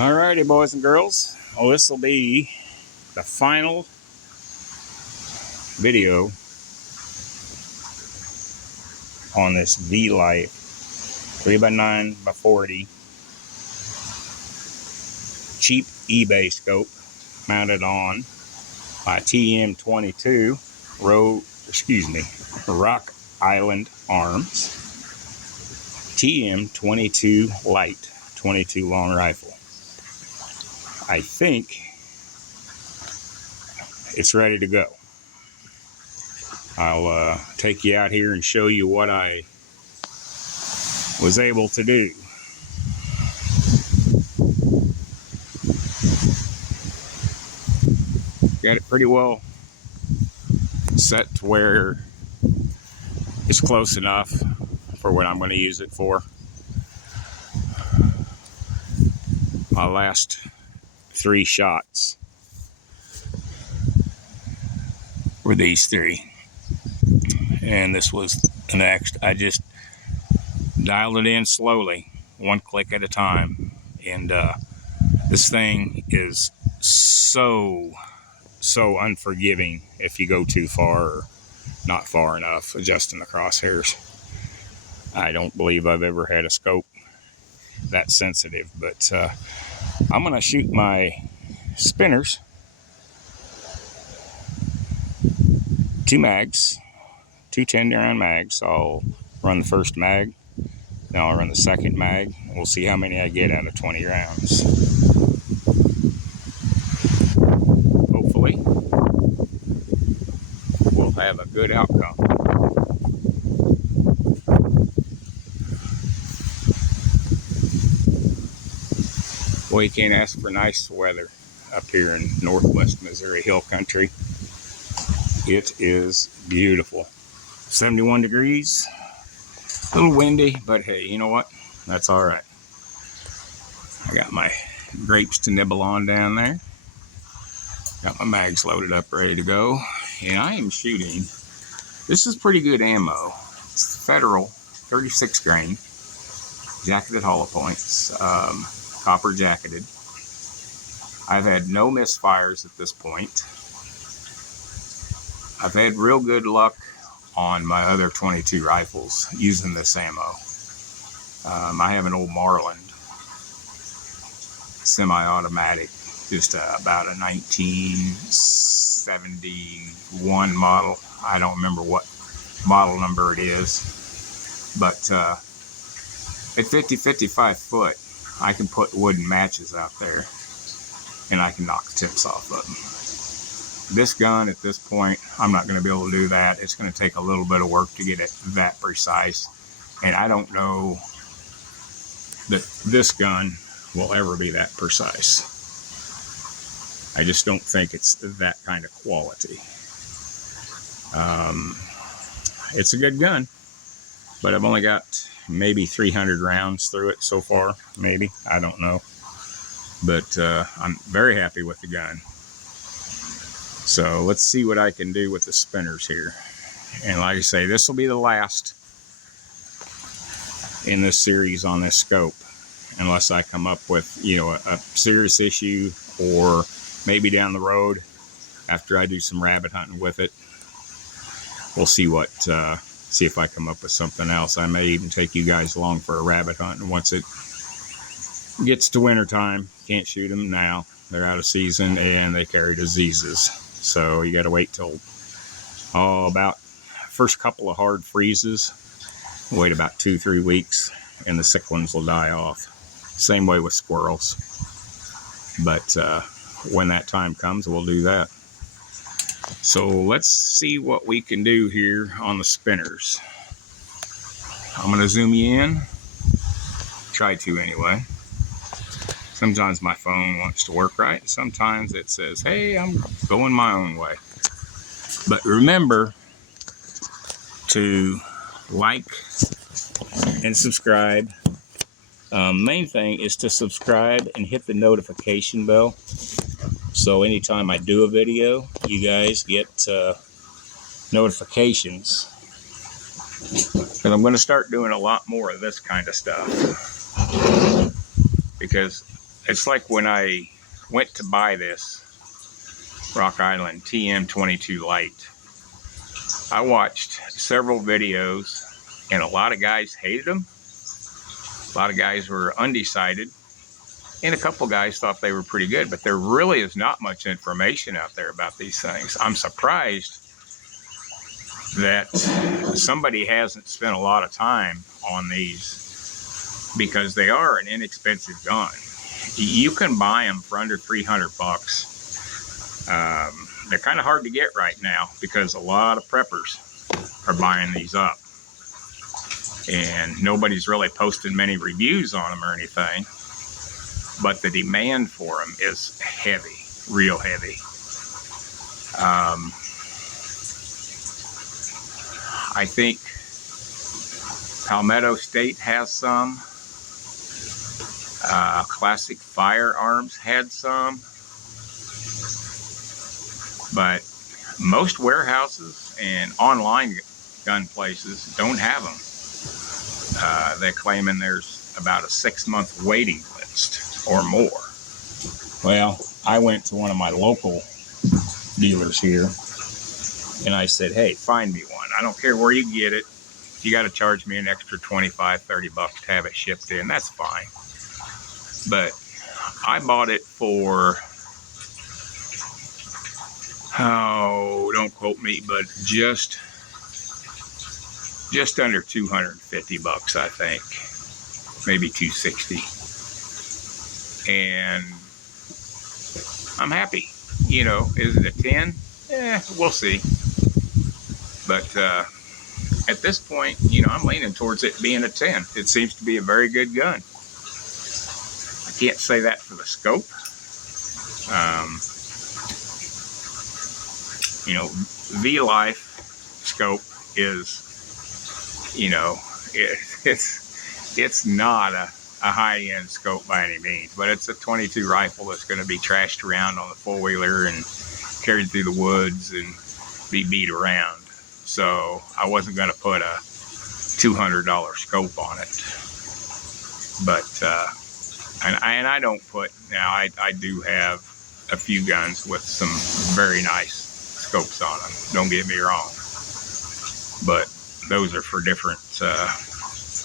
Alrighty, boys and girls. Well, this will be the final video on this Vlife 3x9x40 cheap eBay scope mounted on my TM22 Rock Island Arms TM22 Lite 22 long rifle. I think it's ready to go. I'll take you out here and show you what I was able to do. Got it pretty well set to where it's close enough for what I'm going to use it for. My last 3 shots were these 3, and this was the next. I just dialed it in slowly, 1 click at a time, and this thing is so unforgiving if you go too far or not far enough adjusting the crosshairs. I don't believe I've ever had a scope that sensitive, but I'm gonna shoot my spinners, 2 mags, 2 10-round mags. I'll run the first mag, then I'll run the second mag. We'll see how many I get out of 20 rounds. Hopefully, we'll have a good outcome. Well, you can't ask for nice weather up here in northwest Missouri Hill Country. It is beautiful. 71 degrees, a little windy, but hey, you know what? That's all right. I got my grapes to nibble on down there. Got my mags loaded up, ready to go. And I am shooting, this is pretty good ammo. It's Federal 36 grain, jacketed hollow points, copper jacketed. I've had no misfires at this point. I've had real good luck on my other 22 rifles using this ammo. I have an old Marlin semi-automatic, just about a 1971 model. I don't remember what model number it is, but at 50-55 foot, I can put wooden matches out there and I can knock the tips off of them. This gun at this point, I'm not going to be able to do that. It's going to take a little bit of work to get it that precise, and I don't know that this gun will ever be that precise. I just don't think it's that kind of quality. It's a good gun, but I've only got maybe 300 rounds through it so far, maybe. I don't know. But I'm very happy with the gun. So let's see what I can do with the spinners here. And like I say, this will be the last in this series on this scope, unless I come up with, you know, a serious issue, or maybe down the road after I do some rabbit hunting with it. We'll see see if I come up with something else. I may even take you guys along for a rabbit hunt, and once it gets to winter time, can't shoot them now. They're out of season and they carry diseases. So you got to wait till about first couple of hard freezes. Wait about 2-3 weeks and the sick ones will die off. Same way with squirrels. But when that time comes, we'll do that. So let's see what we can do here on the spinners. I'm going to zoom you in. Try to anyway. Sometimes my phone wants to work right. Sometimes it says, hey, I'm going my own way. But remember to like and subscribe. Main thing is to subscribe and hit the notification bell. So anytime I do a video, you guys get notifications. And I'm going to start doing a lot more of this kind of stuff. Because it's like when I went to buy this Rock Island TM22 Lite, I watched several videos and a lot of guys hated them. A lot of guys were undecided, and a couple guys thought they were pretty good, but there really is not much information out there about these things. I'm surprised that somebody hasn't spent a lot of time on these, because they are an inexpensive gun. You can buy them for under 300 bucks. They're kind of hard to get right now because a lot of preppers are buying these up, and nobody's really posted many reviews on them or anything, but the demand for them is heavy, real heavy. I think Palmetto State has some. Classic Firearms had some. But most warehouses and online gun places don't have them. They're claiming there's about a 6-month waiting list or more. Well, I went to one of my local dealers here, and I said, hey, find me one. I don't care where you get it. You got to charge me an extra 25, 30 bucks to have it shipped in. That's fine. But I bought it for, oh, don't quote me, but just under 250 bucks, I think. Maybe 260. And I'm happy. You know, is it a 10? We'll see. But at this point, you know, I'm leaning towards it being a 10. It seems to be a very good gun. I can't say that for the scope. You know, Vlife scope is, you know, it's not a high-end scope by any means, but it's a 22 rifle that's going to be trashed around on the four-wheeler and carried through the woods and be beat around. So I wasn't going to put a $200 scope on it. But and I don't put, now I do have a few guns with some very nice scopes on them, don't get me wrong, but those are for different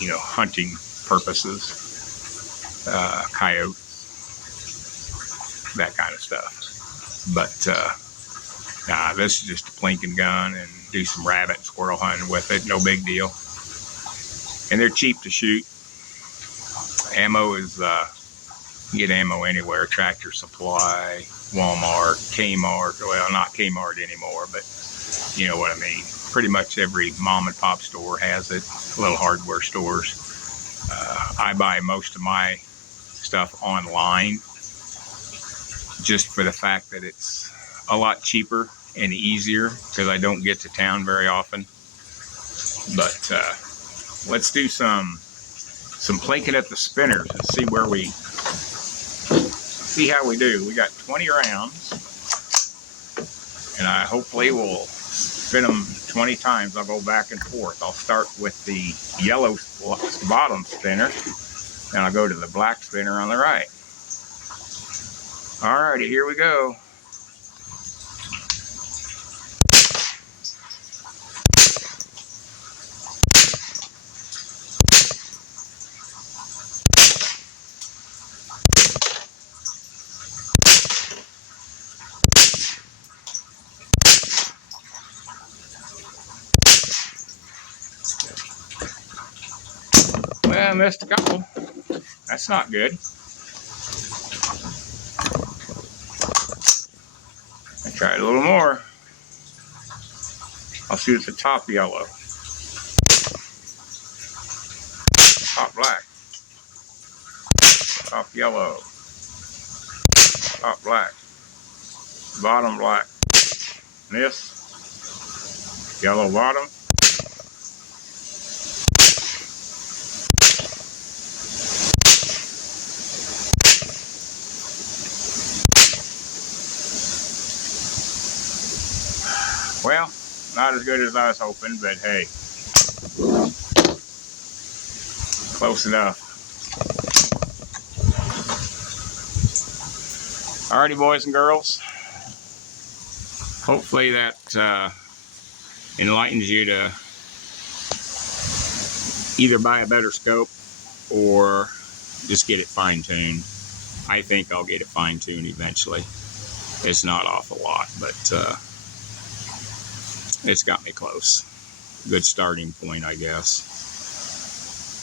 you know, hunting purposes, coyotes, that kind of stuff. But nah, this is just a plinking gun, and do some rabbit and squirrel hunting with it, no big deal. And they're cheap to shoot. Ammo is, you get ammo anywhere, Tractor Supply, Walmart, Kmart, well, not Kmart anymore, but you know what I mean. Pretty much every mom and pop store has it, little hardware stores. I buy most of my stuff online, just for the fact that it's a lot cheaper and easier, because I don't get to town very often. But let's do some plinking at the spinners and see where we, see how we do. We got 20 rounds, and I hopefully will spin them 20 times. I'll go back and forth. I'll start with the yellow bottom spinner, and I'll go to the black spinner on the right. Alrighty, here we go. Well, I missed a couple. That's not good. I tried a little more. I'll shoot at the top yellow. Top black. Top yellow. Top black. Bottom black. This. Yellow bottom. Well, not as good as I was hoping, but hey, close enough. Alrighty, boys and girls. Hopefully that enlightens you to either buy a better scope or just get it fine-tuned. I think I'll get it fine-tuned eventually. It's not off a lot, but it's got me close. Good starting point, I guess.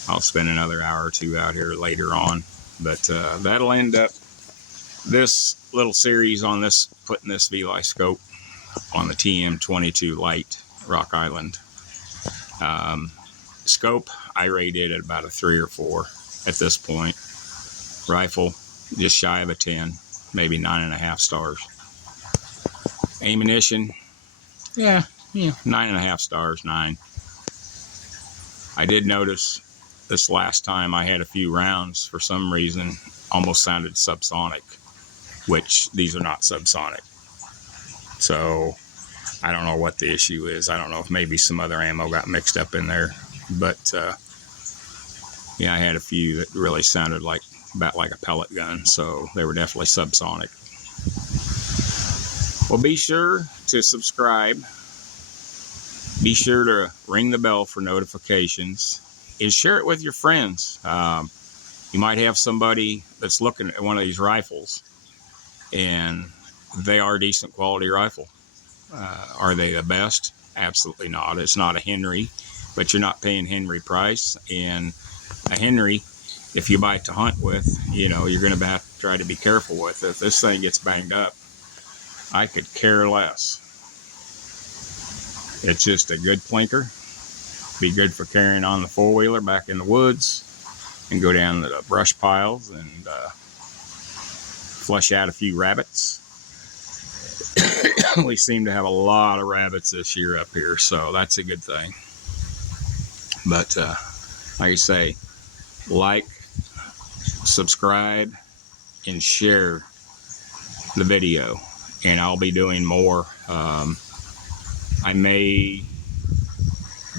I'll spend another hour or two out here later on, but that'll end up this little series on this, putting this Vlife scope on the TM22 Lite Rock Island. Scope, I rated at about a 3 or 4 at this point. Rifle, just shy of a 10, maybe 9.5 stars. Ammunition, yeah, 9.5 stars, 9. I did notice this last time I had a few rounds, for some reason, almost sounded subsonic, which these are not subsonic. So I don't know what the issue is. I don't know if maybe some other ammo got mixed up in there, but yeah, I had a few that really sounded like about like a pellet gun, so they were definitely subsonic. Well, be sure to subscribe. Be sure to ring the bell for notifications and share it with your friends. You might have somebody that's looking at one of these rifles and they are a decent quality rifle. Are they the best? Absolutely not. It's not a Henry, but you're not paying Henry price. And a Henry, if you buy it to hunt with, you know, you're going to have to try to be careful with it. If this thing gets banged up, I could care less. It's just a good plinker. Be good for carrying on the four-wheeler back in the woods and go down the brush piles and flush out a few rabbits. We seem to have a lot of rabbits this year up here, so that's a good thing. But like I say, like, subscribe, and share the video, and I'll be doing more. I may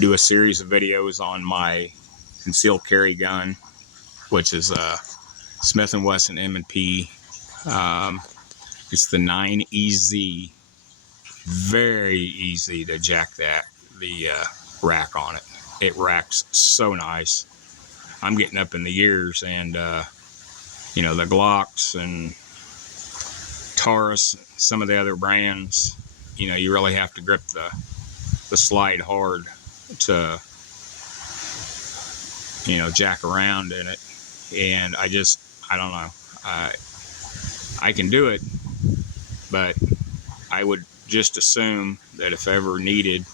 do a series of videos on my concealed carry gun, which is Smith & Wesson M&P. It's the 9EZ. Very easy to jack the rack on it. It racks so nice. I'm getting up in the years, and you know, the Glocks and Taurus, some of the other brands, you know, you really have to grip the slide hard to, you know, jack around in it. And I don't know. I can do it, but I would just assume that if ever needed,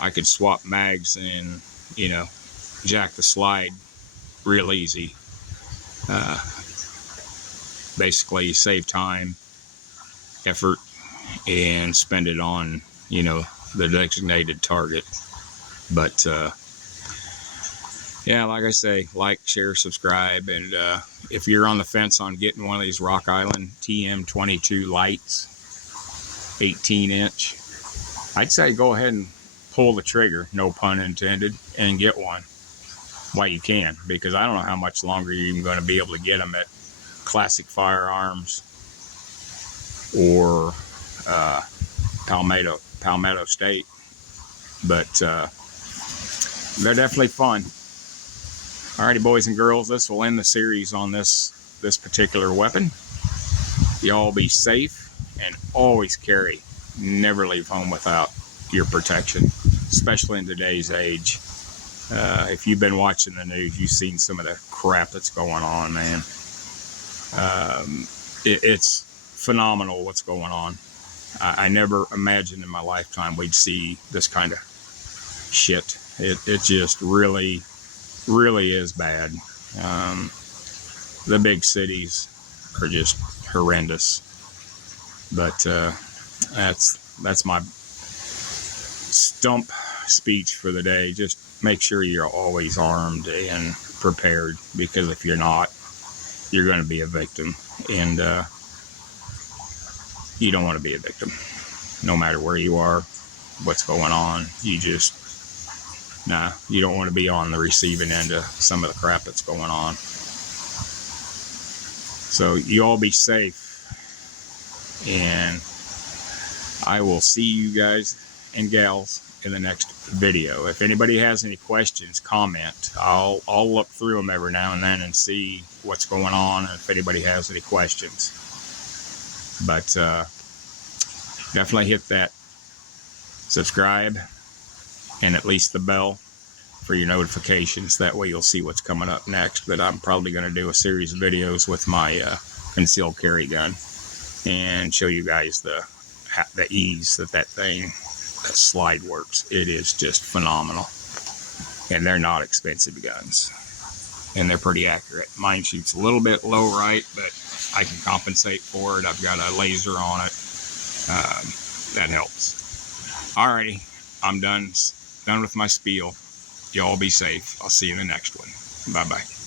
I could swap mags and, you know, jack the slide real easy. Basically save time, effort, and spend it on, you know, the designated target. But yeah, like I say, like, share, subscribe, and if you're on the fence on getting one of these Rock Island TM22 lights, 18-inch, I'd say go ahead and pull the trigger, no pun intended, and get one while you can, because I don't know how much longer you're even going to be able to get them at Classic Firearms or Palmetto State, but they're definitely fun. Alrighty, boys and girls, this will end the series on this particular weapon. Y'all be safe and always carry. Never leave home without your protection, especially in today's age. If you've been watching the news, you've seen some of the crap that's going on, man. It's phenomenal what's going on. I never imagined in my lifetime we'd see this kind of shit. It just really is bad. The big cities are just horrendous. But that's my stump speech for the day. Just make sure you're always armed and prepared, because if you're not, you're going to be a victim, and you don't want to be a victim. No matter where you are, what's going on, you don't want to be on the receiving end of some of the crap that's going on. So you all be safe, and I will see you guys and gals in the next video. If anybody has any questions, comment. I'll look through them every now and then and see what's going on, and if anybody has any questions. But definitely hit that subscribe and at least the bell for your notifications. That way you'll see what's coming up next. But I'm probably going to do a series of videos with my concealed carry gun and show you guys the ease that slide works. It is just phenomenal, and they're not expensive guns, and they're pretty accurate. Mine shoots a little bit low right, but I can compensate for it. I've got a laser on it. That helps. Alrighty, I'm done with my spiel. Y'all be safe. I'll see you in the next one. Bye bye.